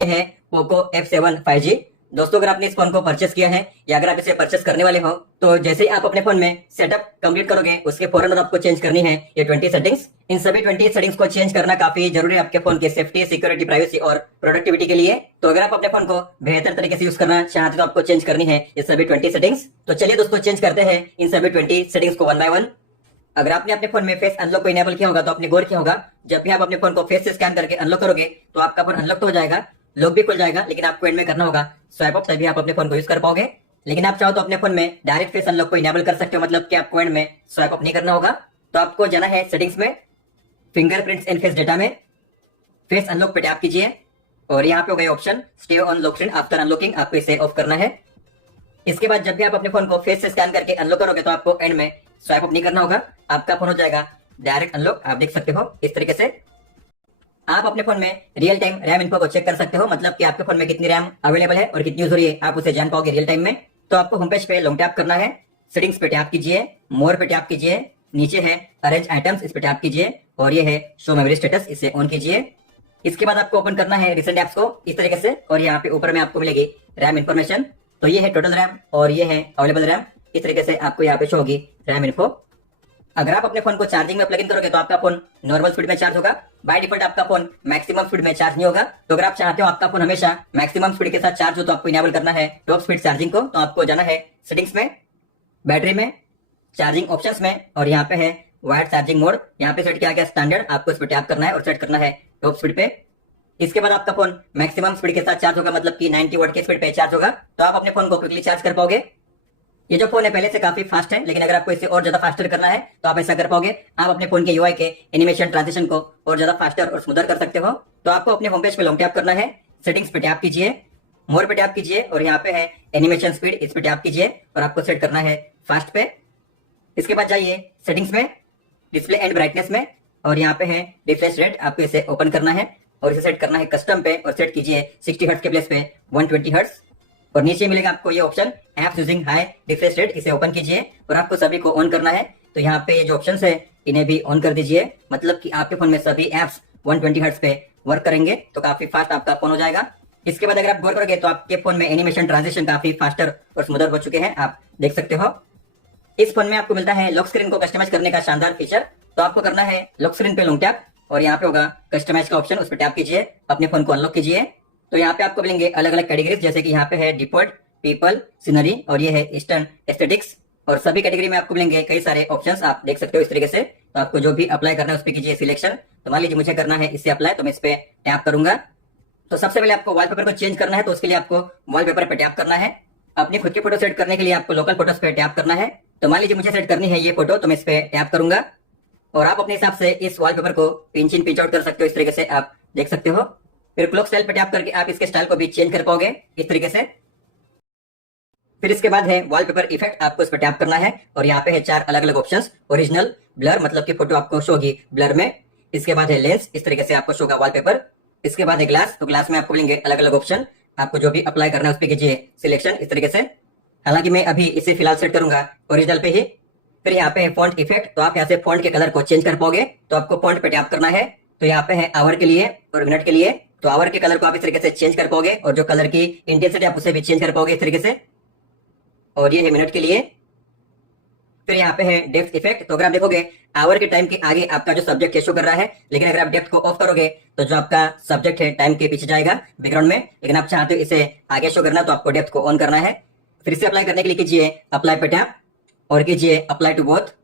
है Poco F7 5G। दोस्तों, अगर आपने इस फोन को परचेस किया है या अगर आप इसे परचेस करने वाले हो तो जैसे ही आप अपने फोन में सेटअप कंप्लीट करोगे उसके फौरन बाद आपको चेंज करनी है ये 20 सेटिंग्स। इन सभी 20 सेटिंग्स को चेंज करना काफी जरूरी है आपके फोन की सेफ्टी, सिक्योरिटी, प्राइवेसी और प्रोडक्टिविटी के लिए। तो अगर आप अपने फोन को बेहतर तरीके से यूज करना चाहते हो तो आपको चेंज करनी है ये सभी 20 सेटिंग्स। तो चलिए दोस्तों, चेंज करते हैं इन सभी 20 सेटिंग्स को वन बाय वन। अगर आपने अपने फोन में फेस अनलॉक को इनेबल किया होगा तो आपने गौर किया होगा जब भी आप अपने फोन को फेस से स्कैन करके अनलॉक करोगे तो आपका फोन अनलॉक तो हो जाएगा, लॉक भी खुल जाएगा, लेकिन आपको एंड में करना होगा स्वाइप अप, तभी आप अपने फोन को यूज कर पाओगे। लेकिन आप चाहो तो अपने फोन में डायरेक्ट फेस अनलॉक को इनेबल कर सकते हो, मतलब कि आपको एंड में स्वाइप अप नहीं करना होगा। तो आपको जाना है सेटिंग्स में, फिंगरप्रिंट्स एंड फेस डेटा में फेस अनलॉक पे टैप कीजिए और यहाँ पे हो गया option stay on lock screen after unlocking, आपको इसे ऑफ करना है। इसके बाद जब भी आप अपने फोन को फेस से स्कैन करके अनलॉक करोगे तो आपको एंड में स्वाइप अप नहीं करना होगा, आपका फोन हो जाएगा डायरेक्ट अनलॉक। आप देख सकते हो इस तरीके से आप अपने फोन में रियल टाइम रैम इन्फो को चेक कर सकते हो, मतलब कि आपके फोन में कितनी रैम अवेलेबल है और कितनी यूज हो रही है आप उसे जान पाओगे रियल टाइम में। तो आपको होम पेज पे लॉन्ग टैप करना है, सेटिंग्स पे टैप कीजिए, मोर पे टैप कीजिए, नीचे है अरेंज आइटम्स, इस पे टैप कीजिए और ये है शो मेमोरी स्टेटस, इसे ऑन कीजिए। इसके बाद आपको ओपन करना है रिसेंट एप्स को इस तरीके से और यहाँ पे ऊपर में आपको मिलेगी रैम इन्फॉर्मेशन। तो ये है टोटल रैम और ये है अवेलेबल रैम, इस तरीके से आपको यहाँ पे शो होगी रैम इन्फो। अगर आप अपने फोन को चार्जिंग में प्लग इन करोगे तो आपका फोन नॉर्मल स्पीड में चार्ज होगा, बाय डिफॉल्ट आपका फोन मैक्सिमम स्पीड में चार्ज नहीं होगा। तो अगर आप चाहते हो आपका फोन हमेशा मैक्सिमम स्पीड के साथ चार्ज हो तो आपको इनेबल करना है टॉप स्पीड चार्जिंग को। तो आपको जाना है सेटिंग्स में, बैटरी में, चार्जिंग ऑप्शंस में और यहाँ पे है वायर्ड चार्जिंग मोड, यहाँ पे सेट किया गया स्टैंडर्ड, आपको इस पर टैप करना है और सेट करना है टॉप स्पीड पे। इसके बाद आपका फोन मैक्सिमम स्पीड के साथ चार्ज होगा, मतलब कि 90 वोल्ट के स्पीड पे चार्ज होगा, तो आप अपने फोन को क्विकली चार्ज कर पाओगे। ये जो फोन है पहले से काफी फास्ट है, लेकिन अगर आपको इसे और ज्यादा फास्टर करना है तो आप ऐसा कर पाओगे। आप अपने फोन के यूआई के एनिमेशन ट्रांजिशन को और ज्यादा फास्टर और स्मूदर कर सकते हो। तो आपको अपने होम पेज पे लॉन्ग टैप करना है, सेटिंग्स पे टैप कीजिए, मोर पे टैप कीजिए और यहाँ पे है एनिमेशन स्पीड, इस पे टैप कीजिए और आपको सेट करना है फास्ट पे। इसके बाद जाइए सेटिंग्स में, डिस्प्ले एंड ब्राइटनेस में और यहाँ पे है रिफ्रेश रेट, आपको इसे ओपन करना है और इसे सेट करना है कस्टम पे और सेट कीजिए 60 हर्ट्ज के प्लेस पे 120 हर्ट्ज। और नीचे मिलेगा आपको ये option apps using high refresh rate, इसे ओपन कीजिए और आपको सभी को ऑन करना है। तो यहाँ पे ये जो ऑप्शंस है इन्हें भी ऑन कर दीजिए, मतलब कि आपके फोन में सभी एप्स 120 हर्ट्ज पे वर्क करेंगे, तो काफी फास्ट आपका फोन हो जाएगा। इसके बाद अगर आप गौर करोगे तो आपके फोन में एनिमेशन ट्रांजिशन काफी फास्टर और स्मूदर हो चुके हैं, आप देख सकते हो। इस फोन में आपको मिलता है लॉक स्क्रीन को कस्टमाइज करने का शानदार फीचर। तो आपको करना है लॉक स्क्रीन पे लॉन्ग टैप और यहाँ पे होगा कस्टमाइज का ऑप्शन, उस पर टैप कीजिए, अपने फोन को अनलॉक कीजिए। तो यहाँ पे आपको मिलेंगे अलग अलग कैटेगरीज, जैसे कि यहाँ पे है डिफॉल्ट, पीपल, सीनरी और ये है ईस्टर्न एस्थेटिक्स, और सभी कैटेगरी में आपको मिलेंगे कई सारे ऑप्शंस, आप देख सकते हो इस तरीके से। तो आपको जो भी अप्लाई करना है उस पर कीजिए सिलेक्शन। तो मान लीजिए मुझे करना है इससे अप्लाई, तो मैं इस पे टैप करूंगा। तो सबसे पहले आपको वॉलपेपर को चेंज करना है, तो उसके लिए आपको वॉलपेपर पे टैप करना है। अपनी खुद की फोटो सेट करने के लिए आपको लोकल फोटोज पे टैप करना है। तो मान लीजिए मुझे सेट करनी है ये फोटो, तो मैं इस पे टैप करूंगा और आप अपने हिसाब से इस वॉलपेपर को पिंच इन पिंच आउट कर सकते हो, इस तरीके से आप देख सकते हो। फिर क्लॉक स्टाइल पे टैप करके आप इसके स्टाइल को भी चेंज कर पाओगे इस तरीके से। फिर इसके बाद है वॉलपेपर इफेक्ट, आपको इस पर टैप करना है और यहाँ पे है 4 अलग अलग ऑप्शंस, ओरिजिनल, ब्लर, मतलब कि फोटो आपको शो होगी ब्लर में। इसके बाद है लेंस, इस तरीके से आपको शो होगा वॉलपेपर। इसके बाद है ग्लास, तो ग्लास में आपको मिलेंगे अलग अलग ऑप्शन, आपको जो भी अप्लाई करना है उस पर कीजिए सिलेक्शन इस तरीके से। हालांकि मैं अभी इसे फिलहाल सेट करूंगा ओरिजिनल पे ही। फिर यहाँ पे है फॉन्ट इफेक्ट, तो आप यहाँ से फॉन्ट के कलर को चेंज कर पाओगे। तो आपको फॉन्ट पे टैप करना है, तो यहाँ पे है आवर के लिए और मिनट के लिए। तो आवर के कलर को आप इस तरीके से चेंज कर पाओगे और जो कलर की इंटेंसिटी आप उसे भी चेंज कर पाओगे इस तरीके से। और ये है मिनट के लिए। फिर यहाँ पे है डेप्थ इफेक्ट, तो अगर आप देखोगे आवर के टाइम के आगे आपका जो सब्जेक्ट है शो कर रहा है, लेकिन अगर आप डेप्थ को ऑफ करोगे तो जो आपका सब्जेक्ट है टाइम के पीछे जाएगा बैकग्राउंड में, लेकिन आप चाहते हो इसे आगे शो करना तो आपको डेप्थ को ऑन करना है। फिर इसे अप्लाई करने के लिए कीजिए अप्लाई पे टैप और कीजिए अप्लाई टू बोथ।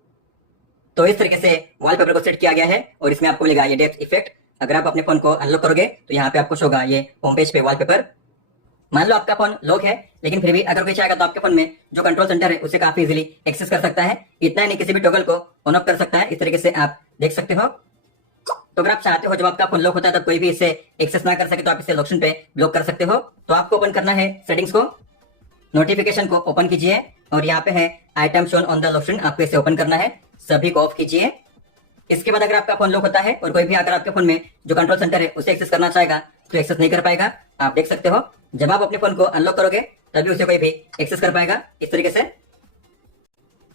तो इस तरीके से वॉलपेपर को सेट किया गया है और इसमें आपको मिलेगा ये डेप्थ इफेक्ट। अगर आप अपने फोन को अनलॉक करोगे तो यहाँ पे आपको शो होगा ये होम पेज पे वॉलपेपर। मान लो आपका फोन लॉक है, लेकिन फिर भी अगर कोई चाहेगा तो आपके फोन में जो कंट्रोल सेंटर है उसे काफी इजीली एक्सेस कर सकता है। इतना ही नहीं, किसी भी टॉगल को ऑन ऑफ कर सकता है, इस तरीके से आप देख सकते हो। तो अगर आप चाहते हो जब आपका फोन लॉक होता है तब कोई भी इसे एक्सेस ना कर सके तो आप इसे लॉक स्क्रीन पे ब्लॉक कर सकते हो। तो आपको ओपन करना है सेटिंग्स को, नोटिफिकेशन को ओपन कीजिए और यहाँ पे है item shown on the lock screen, आपको इसे ओपन करना है, सभी को ऑफ कीजिए। इसके बाद अगर आपका फोन लॉक होता है और कोई भी अगर आपके फोन में जो कंट्रोल सेंटर है उसे एक्सेस करना चाहेगा तो एक्सेस नहीं कर पाएगा, आप देख सकते हो। जब आप अपने फोन को अनलॉक करोगे तभी उसे कोई भी एक्सेस कर पाएगा इस तरीके से।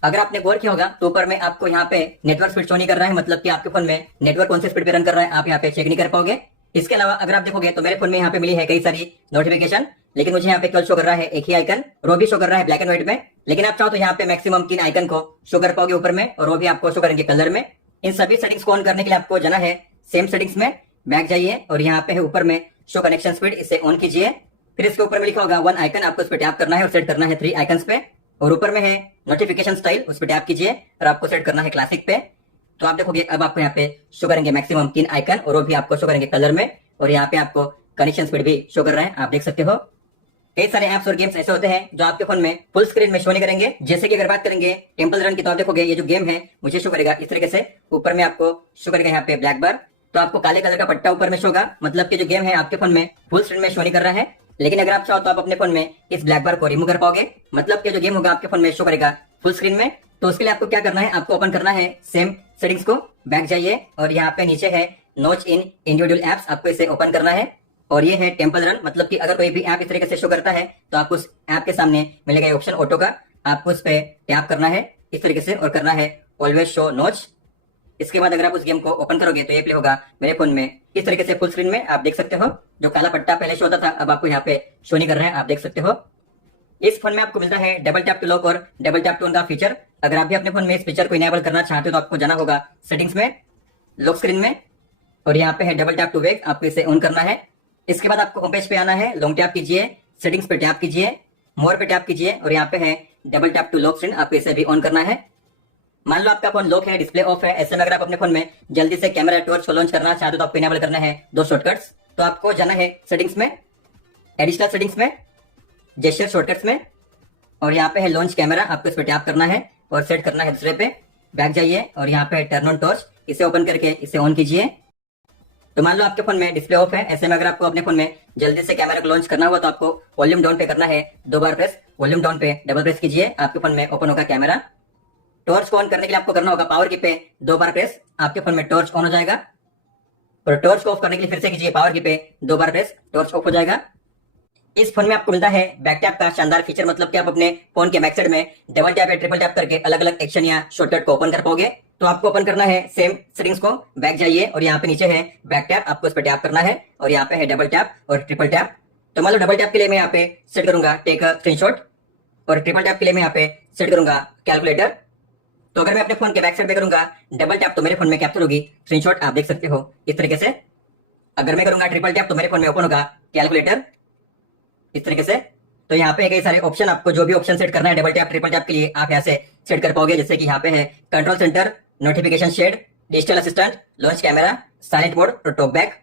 अगर आपने गौर किया होगा तो ऊपर में आपको यहाँ पे नेटवर्क स्पीड शो नहीं कर रहा है, मतलब कि आपके फोन में नेटवर्क कौन सी स्पीड पे रन कर रहा है आप यहाँ पे चेक नहीं कर पाओगे। इसके अलावा अगर आप देखोगे तो मेरे फोन में यहाँ पे मिली है कई सारी नोटिफिकेशन, लेकिन मुझे यहाँ पे केवल शो कर रहा है एक ही आइकन, और वो भी शो कर रहा है ब्लैक एंड व्हाइट में। लेकिन आप चाहो तो यहाँ पे मैक्सिमम 3 आइकन को शो कर पाओगे ऊपर में, और वो भी आपको शो करेंगे कलर में। इन सभी सेटिंग्स को ऑन करने के लिए आपको जाना है सेम सेटिंग्स में, बैक जाइए और यहाँ पे है ऊपर में शो कनेक्शन स्पीड, इसे ऑन कीजिए। फिर इसके ऊपर में लिखा होगा 1 आइकन, आपको उस पर टैप करना है और सेट करना है 3 आइकन्स पे। और ऊपर में है नोटिफिकेशन स्टाइल, उस पर टैप कीजिए और आपको सेट करना है क्लासिक पे। तो आप देखोगे अब आपको यहाँ पे शो करेंगे मैक्सिमम 3 आइकन, और वो भी आपको शो करेंगे कलर में, और यहाँ पे आपको कनेक्शन स्पीड भी शो कर रहा है, आप देख सकते हो। कई सारे ऐप्स और गेम्स ऐसे होते हैं जो आपके फोन में फुल स्क्रीन में शो नहीं करेंगे। जैसे कि अगर बात करेंगे टेम्पल रन की, तो आप देखोगे ये जो गेम है मुझे शो करेगा इस तरीके से, ऊपर में आपको शो करेगा यहाँ पे ब्लैक बार, तो आपको काले कलर का पट्टा ऊपर में शो होगा, मतलब कि जो गेम है आपके फोन में फुल स्क्रीन में शो नहीं कर रहा है। लेकिन अगर आप चाहो तो आप अपने फोन में इस ब्लैक बार को रिमूव कर पाओगे, मतलब कि जो गेम होगा आपके फोन में शो करेगा फुल स्क्रीन में। तो उसके लिए आपको क्या करना है, आपको ओपन करना है सेम सेटिंग्स को, बैक जाइए और यहाँ पे नीचे है नॉच इन इंडिविजुअल एप्स, आपको इसे ओपन करना है। और ये है टेम्पल रन, मतलब कि अगर कोई भी ऐप इस तरीके से शो करता है तो आपको उस ऐप के सामने मिलेगा ये ऑप्शन ऑटो का, आपको उस पर टैप करना है इस तरीके से और करना है ऑलवेज शो नॉच। इसके बाद अगर आप उस गेम को ओपन करोगे तो ये प्ले होगा मेरे फोन में इस तरीके से फुल स्क्रीन में, आप देख सकते हो। जो काला पट्टा पहले शो होता था अब आपको यहाँ पे शो नहीं कर रहा है, आप देख सकते हो। इस फोन में आपको मिलता है डबल टैप टू लॉक और डबल टैप टू ऑन का फीचर। अगर आप भी अपने फोन में इस फीचर को इनेबल करना चाहते हो तो आपको जाना होगा सेटिंग्स में, लॉक स्क्रीन में, और यहाँ पे है डबल टैप टू वेक, आपको इसे ऑन करना है। इसके बाद आपको होम पेज पे आना है, लॉन्ग टैप कीजिए, सेटिंग्स पे टैप कीजिए, मोर पे टैप कीजिए, और यहाँ पे है double tap to lock screen, आपको इसे भी ऑन करना है। मान लो आपका फोन लॉक है, डिस्प्ले ऑफ है, ऐसे में अगर आप अपने फोन में जल्दी से कैमरा टॉर्च को लॉन्च करना चाहते हो तो आपको इनेबल करना है 2 शॉर्टकट्स। तो आपको जाना है सेटिंग्स में, एडिशनल सेटिंग्स में, जेस्चर शॉर्टकट्स में, और यहाँ पे है लॉन्च कैमरा, आपको इस पर टैप करना है और सेट करना है दूसरे पे। बैक जाइए और यहाँ पे टर्न ऑन टॉर्च, इसे ओपन करके इसे ऑन कीजिए। तो मान लो आपके फोन में डिस्प्ले ऑफ है, ऐसे में अगर आपको अपने फोन में जल्दी से कैमरा को लॉन्च करना हुआ तो आपको वॉल्यूम डाउन पे करना है 2 बार प्रेस, वॉल्यूम डाउन पे डबल प्रेस कीजिए, आपके फोन में ओपन होगा कैमरा। टॉर्च को ऑन करने के लिए आपको करना होगा पावर की पे 2 बार प्रेस, आपके फोन में टॉर्च ऑन हो जाएगा। और टॉर्च को ऑफ करने के लिए फिर से कीजिए पावर की पे 2 बार प्रेस, टॉर्च ऑफ हो जाएगा। इस फोन में आपको मिलता है बैक टैप का शानदार फीचर, मतलब कि आप अपने फोन के बैक साइड में डबल टैप या ट्रिपल टैप करके अलग अलग एक्शन या शॉर्टकट को ओपन कर पाओगे। तो आपको ओपन करना है सेम सेटिंग्स को, बैक जाइए और यहाँ पे नीचे है बैक टैप, आपको इस पर टैप करना है, और यहाँ पे है डबल टैप और ट्रिपल टैप। तो मान लो डबल टैप के लिए मैं यहाँ पे सेट करूंगा टेक अ स्क्रीनशॉट, और ट्रिपल टैप के लिए मैं यहाँ पे सेट करूंगा कैलकुलेटर। तो अगर मैं अपने फोन के बैक साइड पे करूंगा डबल टैप तो मेरे फोन में कैप्चर होगी स्क्रीनशॉट, आप देख सकते हो इस तरीके से। अगर मैं करूंगा ट्रिपल टैप तो मेरे फोन में ओपन होगा कैलकुलेटर इस तरीके से। तो यहाँ पे कई सारे ऑप्शन, आपको जो भी ऑप्शन सेट करना है डबल टैप ट्रिपल टैप के लिए आप यहाँ से सेट कर पाओगे। जैसे कि यहाँ पे है control centre, notification shade, digital assistant, launch camera, silent mode और टॉक बैक।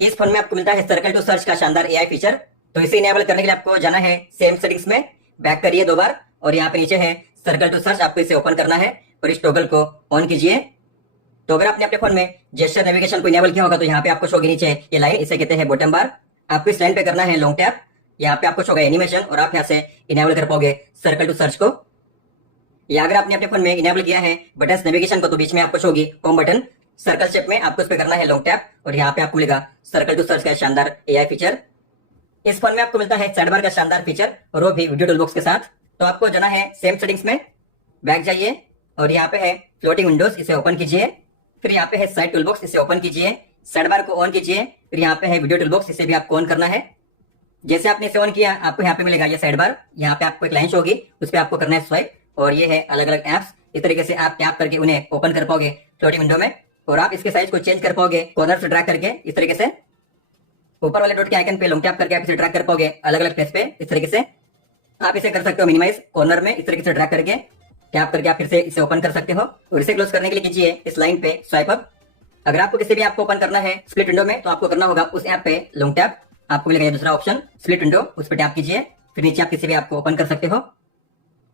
इस फोन में आपको मिलता है सर्कल टू सर्च का शानदार एआई फीचर। तो इसे इनेबल करने के लिए आपको जाना है सेम सेटिंग्स में, बैक करिए 2 बार और यहाँ पे नीचे है सर्कल टू सर्च, आपको इसे ओपन करना है और इस टॉगल को ऑन कीजिए। तो अगर आपने अपने फोन में जेस्चर नेविगेशन को इनेबल किया होगा तो यहाँ पे आपको शो होगी नीचे ये लाइन, इसे कहते हैं बॉटम बार। आपको इस लाइन पे करना है लॉन्ग टैप, यहाँ पे आपको शो होगा एनिमेशन और आप यहाँ से इनेबल कर पाओगे सर्कल टू सर्च को। या अगर आपने अपने फोन में इनेबल किया है बटन नेविगेशन को तो बीच में आपको शो होगी होम बटन, सर्कल शेप में आपको इस पे करना है लॉन्ग टैप और यहाँ पे आपको मिलेगा सर्कल टू सर्च का शानदार एआई फीचर। इस फोन में आपको मिलता है साइड बार का शानदार फीचर और वो भी वीडियो टूल बॉक्स के साथ। तो आपको जाना है सेम सेटिंग्स में, बैक जाइए और यहाँ पे है फ्लोटिंग विंडोज, इसे ओपन कीजिए। फिर यहाँ पे है साइड टूल बॉक्स, इसे ओपन कीजिए, साइड बार को ऑन कीजिए। फिर यहाँ पे है वीडियो टूल बॉक्स, इसे भी आपको ऑन करना है। जैसे आपने इसे ऑन किया आपको यहाँ पे मिलेगा ये साइड बार, यहाँ पे आपको एक लाइन शो होगी, उस पर आपको करना है स्वाइप और ये है अलग अलग एप्स। इस तरीके से आप टैप करके उन्हें ओपन कर पाओगे फ्लोटिंग विंडो में, और आप इसके साइज को चेंज कर पाओगे कॉर्नर से ड्रैग करके इस तरीके से। ऊपर वाले डॉट के आइकन पे लॉन्ग टैप करके आप इसे ड्रैग कर पाओगे अलग अलग प्लेस पे इस तरीके से। आप इसे कर सकते हो मिनिमाइज कॉर्नर में, इस तरीके से ड्रैग करके टैप करके आप फिर से इसे ओपन कर सकते हो। और इसे क्लोज करने के लिए कीजिए इस लाइन पे स्वाइप अप। अगर आपको किसी भी ऐप को ओपन करना है स्प्लिट विंडो में तो आपको करना होगा उस ऐप पे लॉन्ग टैप, आपको मिलेगा ये दूसरा ऑप्शन स्प्लिट विंडो, उस पर टैप कीजिए। फिर नीचे आप किसी भी ऐप को ओपन कर सकते हो।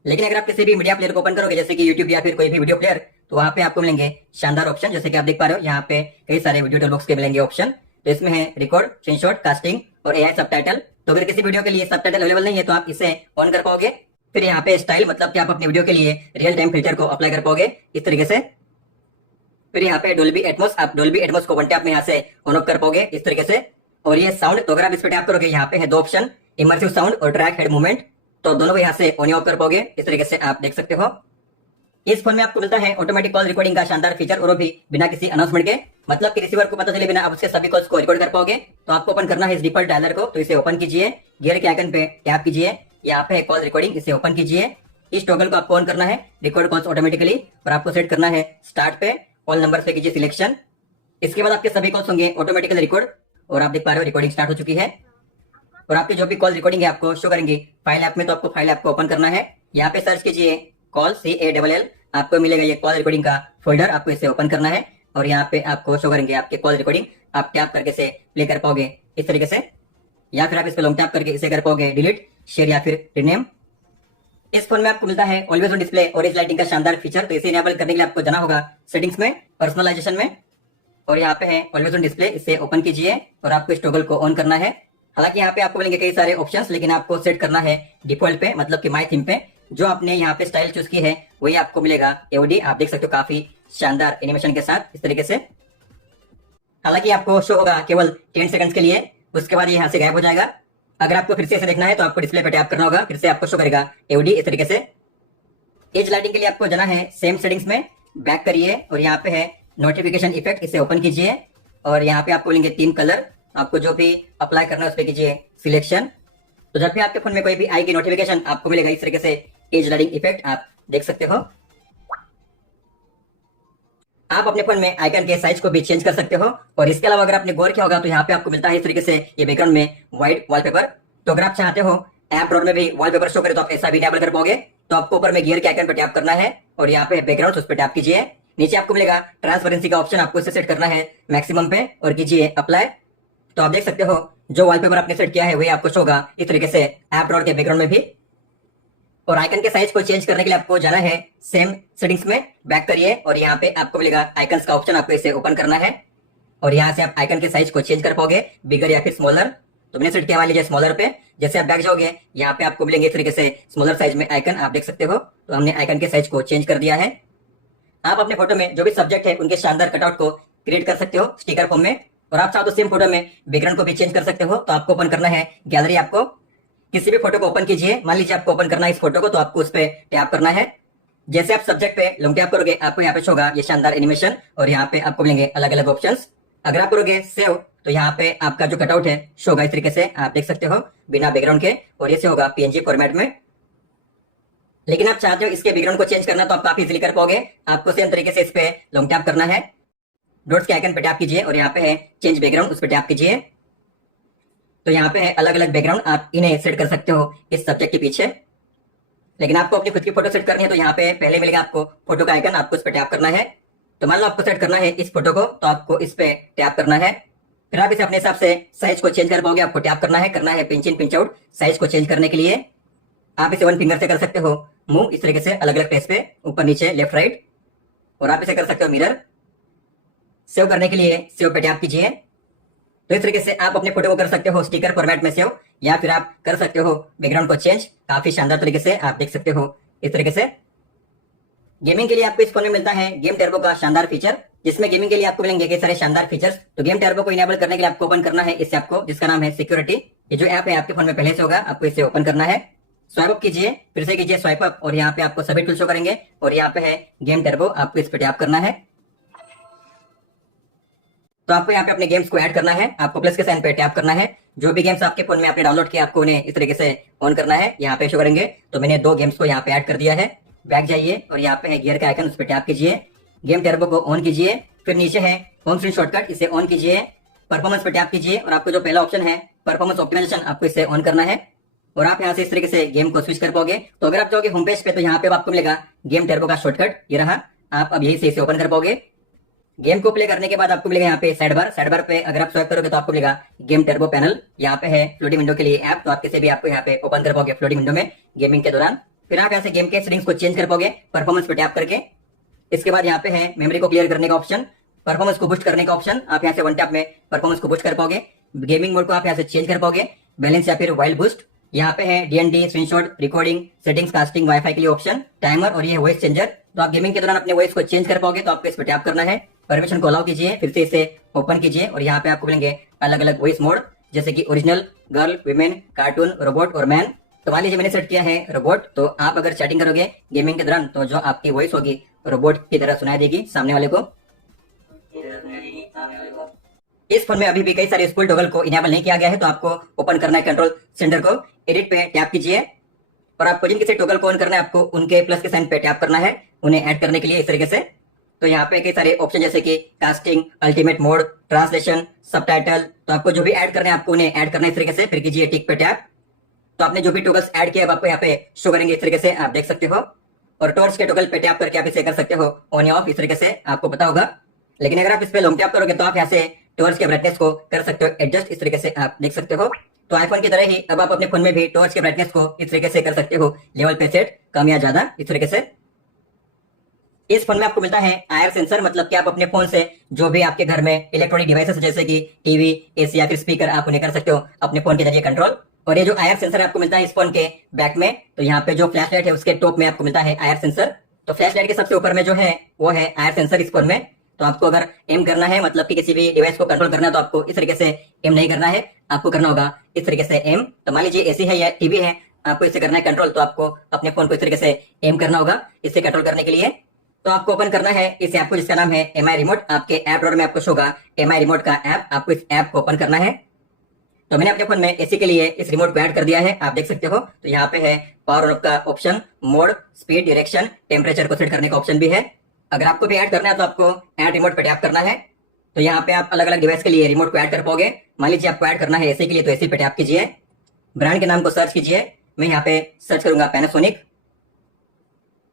लेकिन अगर आप किसी भी मीडिया प्लेयर को ओपन करोगे जैसे कि यूट्यूब या फिर कोई भी वीडियो प्लेयर, तो वहां पे आपको मिलेंगे शानदार ऑप्शन, जैसे कि आप देख पा रहे हो यहाँ पे कई सारे वीडियो टूल बॉक्स के मिलेंगे ऑप्शन। तो इसमें है रिकॉर्ड, स्क्रीनशॉट, कास्टिंग और एआई सबटाइटल। तो अगर किसी वीडियो के लिए सबटाइटल अवेलेबल नहीं है तो आप इसे ऑन कर पाओगे। फिर यहाँ पे स्टाइल, मतलब कि आप अपने वीडियो के लिए रियल टाइम फिल्टर को अप्लाई कर पाओगे इस तरीके से। फिर यहाँ पे डोल्बी एटमॉस, आप डोल्बी एटमॉस को वन टैप में यहाँ से ऑन ऑफ कर पाओगे इस तरीके से। और ये साउंड, तो अगर आप इस पे टैप करोगे यहाँ पे है 2 ऑप्शन, इमर्सिव साउंड और ट्रैक हेड मूवमेंट, तो दोनों को यहाँ से ऑन ऑफ कर पाओगे इस तरीके से, आप देख सकते हो। इस फोन में आपको मिलता है ऑटोमेटिक कॉल रिकॉर्डिंग का शानदार फीचर, और वो भी बिना किसी अनाउंसमेंट के, मतलब कि रिसीवर को पता चले बिना आप उसके सभी कॉल्स को रिकॉर्ड कर पाओगे। तो आपको ओपन करना है इस डिफॉल्ट डायलर को, तो इसे ओपन कीजिए, गियर के आइकन पे टैप कीजिए, यहाँ पे है कॉल रिकॉर्डिंग, इसे ओपन कीजिए। इस टॉगल को आपको ऑन करना है, रिकॉर्ड कॉल्स ऑटोमेटिकली, और आपको सेट करना है स्टार्ट पे, कॉल नंबर पे कीजिए सिलेक्शन। इसके बाद आपके सभी कॉल्स होंगे ऑटोमेटिकली रिकॉर्ड, और आप देख पा रहे हो रिकॉर्डिंग स्टार्ट हो चुकी है। और आपकी जो भी कॉल रिकॉर्डिंग है आपको शो करेंगी फाइल ऐप में, तो आपको फाइल ऐप को ओपन करना है। यहाँ पे सर्च कीजिए कॉल CALL, आपको मिलेगा ये कॉल रिकॉर्डिंग का फोल्डर, आपको इसे ओपन करना है, और यहाँ पे आपको शो करेंगे आपके कॉल रिकॉर्डिंग। आप टैप करके इसे प्ले कर पाओगे इस तरीके से, या फिर आप इस पे लॉन्ग टैप करके इसे कर पाओगे डिलीट, शेयर या फिर रिनेम। इस फोन में आपको मिलता है always on display orange lighting का शानदार फीचर। तो इसे इनेबल करने के लिए आपको जाना होगा सेटिंग्स में, पर्सनलाइजेशन में, और यहाँ पे है ऑलवेज ऑन डिस्प्ले, इसे ओपन कीजिए और आपको इस टॉगल को ऑन करना है। हालांकि यहाँ पे आपको मिलेंगे कई सारे ऑप्शंस, लेकिन आपको सेट करना है डिफॉल्ट पे, मतलब कि माय थीम पे। जो आपने यहाँ पे स्टाइल चूज की है वही आपको मिलेगा AOD। आप देख सकते हो काफी शानदार एनिमेशन के साथ इस तरीके से। हालांकि आपको शो होगा केवल 10 सेकंड्स के लिए, उसके बाद ये यहाँ से गायब हो जाएगा। अगर आपको फिर से इसे देखना है तो आपको डिस्प्ले पे टैप करना होगा, फिर से आपको शो करेगा AOD इस तरीके से। एज लाइटिंग के लिए आपको जाना है सेम सेटिंग्स में, बैक करिए और यहाँ पे है नोटिफिकेशन इफेक्ट, इसे ओपन कीजिए, और यहाँ पे आपको मिलेंगे 3 कलर, आपको जो भी अप्लाई करना है उस पर कीजिए सिलेक्शन। तो जब भी आपके फोन में कोई भी आएगी नोटिफिकेशन, आपको मिलेगा इस तरीके से एज लाइटिंग इफेक्ट, आप देख सकते हो। आप अपने फोन में आइकन के साइज को भी चेंज कर सकते हो, और इसके अलावा अगर आपने गौर किया होगा तो यहाँ पे आपको मिलता है इस तरीके से ये बैकग्राउंड में व्हाइट वॉलपेपर। तो अगर आप चाहते हो ऐप ड्रॉअर में भी वॉलपेपर शो करे तो आप ऐसा भी इनेबल कर पाओगे। तो आपको ऊपर में गियर के आइकन पर टैप करना है, और यहाँ पे बैकग्राउंड उस पर टैप कीजिए। नीचे आपको मिलेगा ट्रांसपेरेंसी का ऑप्शन, आपको इसे सेट करना है मैक्सिमम पे, और कीजिए अप्लाई। तो आप देख सकते हो जो वॉलपेपर आपने सेट किया है वही आपको शो होगा इस तरीके से ऐप ड्रॉअर के बैकग्राउंड में भी। और आइकन के साइज को चेंज करने के लिए आपको जाना है सेम सेटिंग्स में, बैक करिए, और यहाँ पे आपको मिलेगा आइकन्स का ऑप्शन, आपको इसे ओपन करना है, और यहाँ से आप आइकन के साइज को चेंज कर पाओगे, बिगर या फिर स्मॉलर। तो मैंने सेट किया मान लीजिए स्मॉलर पे। जैसे आप बैक जाओगे यहाँ पे आपको मिलेंगे इस तरीके से स्मॉलर साइज में आइकन, आप देख सकते हो। तो हमने आइकन के साइज को चेंज कर दिया है। आप अपने फोटो में जो भी सब्जेक्ट है उनके शानदार कटआउट को क्रिएट कर सकते हो स्टिकर फॉर्म में, और आप चाहो तो सेम फोटो में बैकग्राउंड को भी चेंज कर सकते हो। तो आपको ओपन करना है गैलरी, आपको किसी भी फोटो को ओपन कीजिए, मान लीजिए आपको ओपन करना है इस फोटो को, तो आपको उस पर टैप करना है। जैसे आप सब्जेक्ट पे लॉन्ग टैप करोगे आपको यहाँ पे शो होगा ये शानदार एनिमेशन, और यहाँ पे आपको मिलेंगे अलग अलग ऑप्शंस। अगर आप करोगे सेव तो यहाँ पे आपका जो कटआउट है शो होगा इस तरीके से, आप देख सकते हो बिना बैकग्राउंड के, और ये से होगा PNG फॉर्मेट में। लेकिन आप चाहते हो इसके बैकग्राउंड को चेंज करना तो आप काफी इजीली कर पाओगे। आपको सेम तरीके से इस पे लॉन्ग टैप करना है, डॉट्स के आइकन पे टैप कीजिए, और यहाँ पे है चेंज बैकग्राउंड, उस पर टैप कीजिए। तो यहाँ पे है अलग अलग बैकग्राउंड, आप इन्हें सेट कर सकते हो इस सब्जेक्ट के पीछे। लेकिन आपको अपनी खुद की फोटो सेट करनी है तो यहाँ पे पहले मिलेगा आपको फोटो का आइकन, आपको इस पे टैप करना है। तो मान लो आपको सेट करना है इस फोटो को, तो आपको इस पे टैप करना है। फिर आप इसे अपने हिसाब से साइज को चेंज कर पाओगे, आपको टैप करना है पिंच इन पिंच आउट साइज को चेंज करने के लिए। आप इसे 1 फिंगर से कर सकते हो मूव इस तरीके से अलग अलग प्लेस पे, ऊपर नीचे लेफ्ट राइट, और आप इसे कर सकते हो मिरर। सेव करने के लिए सेव पे टैप कीजिए। तो इस तरीके से आप अपने फोटो को कर सकते हो स्टिकर फॉर्मेट में सेव, या फिर आप कर सकते हो बैकग्राउंड को चेंज, काफी शानदार तरीके से आप देख सकते हो इस तरीके से। गेमिंग के लिए आपको इस फोन में मिलता है गेम टर्बो का शानदार फीचर, जिसमें गेमिंग के लिए आपको मिलेंगे कई सारे शानदार फीचर्स। तो गेम टर्बो को इनेबल करने के लिए आपको ओपन करना है इस ऐप को, जिसका नाम है सिक्योरिटी। ये जो ऐप है आपके फोन में पहले से होगा, आपको इसे ओपन करना है, स्वाइप अप कीजिए, फिर से कीजिए स्वाइप अप, और यहाँ पे आपको सभी टूल शो करेंगे, और यहाँ पे है गेम टर्बो, आपको इस पे टैप करना है। तो आपको यहाँ पे अपने गेम्स को ऐड करना है, आपको प्लस के साइन पे टैप करना है। जो भी गेम्स आपके फोन में आपने डाउनलोड किया आपको उन्हें इस तरीके से ऑन करना है, यहाँ पे शो करेंगे। तो मैंने 2 गेम्स को यहाँ पे ऐड कर दिया है। बैक जाइए और यहाँ पे है गियर का आइकन, उस पर टैप कीजिए, गेम टर्बो को ऑन कीजिए, फिर नीचे है होम स्क्रीन शॉर्टकट, इसे ऑन कीजिए, परफॉर्मेंस पे टैप कीजिए, और आपको जो पहला ऑप्शन है परफॉर्मेंस ऑप्टिमाइजेशन, आपको इसे ऑन करना है, और आप यहाँ से इस तरीके से गेम को स्विच कर पाओगे। तो अगर आप जाओगे होम पेज पे तो यहाँ पे आपको मिलेगा गेम टर्बो का शॉर्टकट, ये रहा, आप अब यही से इसे ओपन कर पाओगे। गेम को प्ले करने के बाद आपको मिलेगा यहाँ पे साइड बार पे अगर आप स्वाइप करोगे तो आपको मिलेगा गेम टर्बो पैनल, यहाँ पे है फ्लोटिंग विंडो के लिए ऐप, तो आप किसी भी आपको यहाँ पे ओपन कर पाओगे फ्लोटिंग विंडो में गेमिंग के दौरान। फिर आप यहाँ से गेम के सेटिंग्स को चेंज कर पाओगे परफॉर्मेंस पे टैप करके। इसके बाद यहाँ पे है मेमोरी को क्लियर करने का ऑप्शन, परफॉर्मेंस को बूस्ट करने का ऑप्शन, आप यहाँ से 1 टैप में परफॉर्मेंस को बूस्ट कर पाओगे। गेमिंग मोड को आप यहाँ से चेंज कर पाओगे, बैलेंस या फिर वाइल्ड बूस्ट। यहाँ पे है DND screenshot recording settings casting wifi के लिए ऑप्शन, टाइमर, और ये वॉइस चेंजर। तो आप गेमिंग के दौरान अपने वॉइस को चेंज कर पाओगे, तो आपको इस पर टैप करना है, परमिशन को अलाउ कीजिए, फिर से इसे ओपन कीजिए, और यहाँ पे आपको मिलेंगे अलग अलग वॉइस मोड, जैसे कि original, girl, women, cartoon, robot और मैन। तो मान लीजिए मैंने सेट किया है रोबोट। तो आप अगर चैटिंग करोगे गेमिंग के दौरान तो जो आपकी वॉइस होगी रोबोट की तरह सुनाई देगी सामने वाले को। इस फोन में अभी भी कई सारे स्कूल टॉगल को इनेबल नहीं किया गया है, तो आपको ओपन करना है कंट्रोल सेंटर को, एडिट पे टैप कीजिए और आपको जिन किसी टॉगल को ऑन करना है आपको उनके प्लस के साइन पे टैप करना है उन्हें ऐड करने के लिए इस तरीके से। तो यहाँ पे कई सारे ऑप्शन जैसे कि casting, ultimate mode, translation, subtitle, तो आपको जो भी ऐड करना है आपको उन्हें ऐड करना है इस तरीके से। फिर कीजिए टिक पे टैप। तो आपने जो भी टॉगल्स ऐड किया अब आपको यहाँ पे शो करेंगे इस तरीके से, आप देख सकते हो। और टॉर्च के टॉगल पे टैप करके आप इसे कर सकते हो ऑन या ऑफ, इस तरीके से आपको पता होगा। लेकिन अगर आप इस पे लॉन्ग टैप करोगे तो आप यहाँ से टॉर्च के ब्राइटनेस को कर सकते हो एडजस्ट, इस तरीके से आप देख सकते हो। तो आईफोन की तरह ही अब आप अपने फोन में भी टॉर्च के ब्राइटनेस को इस तरीके से कर सकते हो, लेवल पे सेट, कम या ज्यादा, इस तरीके से। इस फोन में आपको मिलता है आईआर सेंसर, मतलब कि आप अपने फोन से जो भी आपके घर में इलेक्ट्रॉनिक डिवाइसेस जैसे कि टीवी, एसी या फिर स्पीकर, आप उन्हें कर सकते हो अपने फोन के जरिए कंट्रोल। और ये जो आईआर सेंसर आपको मिलता है इस फोन के बैक में, तो यहाँ पे जो फ्लैश लाइट है उसके टॉप में आपको मिलता है आईआर सेंसर। तो फ्लैश लाइट के सबसे ऊपर में जो है वो है आईआर सेंसर इस फोन में। तो आपको अगर एम करना है, मतलब कि किसी भी डिवाइस को कंट्रोल करना है, तो आपको इस तरीके से एम नहीं करना है, आपको करना होगा इस तरीके से एम। तो मान लीजिए एसी है या टीवी है, आपको इसे करना है कंट्रोल, तो आपको अपने फोन को इस तरीके से एम करना होगा इसे कंट्रोल करने के लिए। तो आपको ओपन करना है इस ऐप को जिसका नाम है एमआई रिमोट। आपके ऐप ड्रॉअर में आपको शो होगा एमआई रिमोट का ऐप, आपको इस ऐप को ओपन करना है। तो मैंने अपने फोन में एसी के लिए इस रिमोट को ऐड कर दिया है, आप देख सकते हो। तो यहाँ पे है पावर ऑफ का option, mode, speed, direction, temperature को सेट करने का ऑप्शन भी है। अगर आपको भी ऐड करना है तो आपको ऐड रिमोट पे टैप करना है। तो यहाँ पे आप अलग अलग डिवाइस के लिए रिमोट को ऐड कर पाओगे। मान लीजिए आपको ऐड करना है एसी के लिए, तो एसी पे टैप कीजिए, ब्रांड के नाम को सर्च कीजिए। मैं यहाँ पे सर्च करूंगा पैनासोनिक।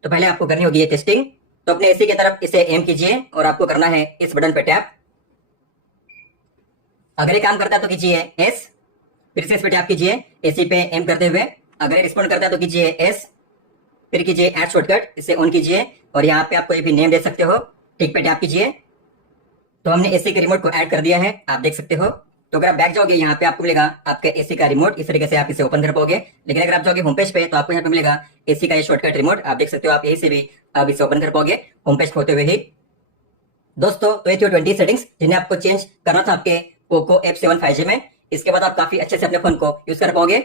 तो पहले आपको करनी होगी ये टेस्टिंग। तो अपने एसी की तरफ इसे एम कीजिए और आपको करना है इस बटन पे टैप। अगर ये काम करता है तो कीजिए एस, फिर से इस पे टैप कीजिए एसी पे एम करते हुए। अगर रिस्पॉन्ड करता है तो कीजिए एस, फिर कीजिए ऐड शॉर्टकट, इसे ऑन कीजिए और यहाँ पे आप कोई भी नेम दे सकते हो, टिक पे टैप कीजिए। तो हमने एसी के रिमोट को ऐड कर दिया है, आप देख सकते हो। तो अगर आप बैक जाओगे यहाँ पे आपको मिलेगा आपके एसी का रिमोट, इस तरीके से आप इसे ओपन कर पाओगे। लेकिन अगर आप जाओगे होम पेज पे तो आपको यहाँ पे मिलेगा एसी का ये शॉर्टकट रिमोट, आप देख सकते हो। आप यही से भी आप इसे ओपन कर पाओगे होम पेज खोलते हुए ही। दोस्तों तो ये थी 20 सेटिंग्स जिन्हें आपको चेंज करना था आपके पोको F7 5G में। इसके बाद आप काफी अच्छे से अपने फोन को यूज कर पाओगे।